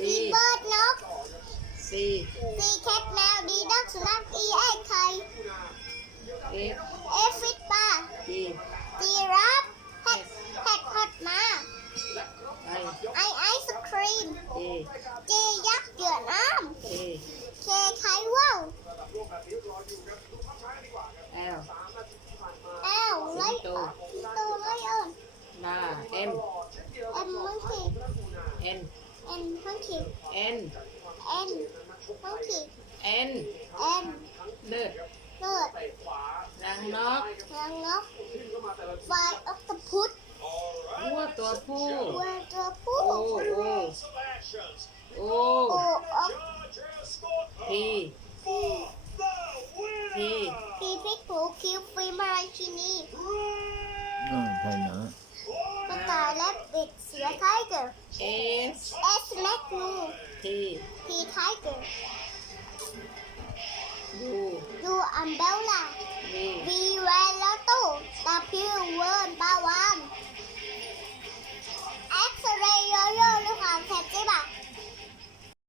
đi bơi nước đi đi khát nào đi đất lắm y ai thầy. Đi fit ba. Đi đi rap hết hết hot mà ai? Ice cream đi đi dắt chuyện lắm đi kê thấy wow Eo Eo lấy Tôi lấy ơn. Mà em. Em muốn gì? Em. อตมา I ไอไอศครีม J เจยักษ์เหยื่อน้ K ำเคไข่ว่าว L แอลไลสิงโตสิงโตไลออนนา M เอ็มมังคี N เอ็นมังคี N เอ็นมังคี N เอ็นเลิศเลิศนางนกนางนกไฟออฟตพุทวัวตัวผู้วัวตัวผู้โอโอโอโอออฟ P ฟี P ปีพิกผูคิวฟีมาราชินีอืมใช่เนอะกระต่ายและเป็ดเสือไทเกอร์ S เอสแม ครูทีทีไทเกอร์ยูยูอัมเบลล่าวีวีเวลโต้ดับเบิลเว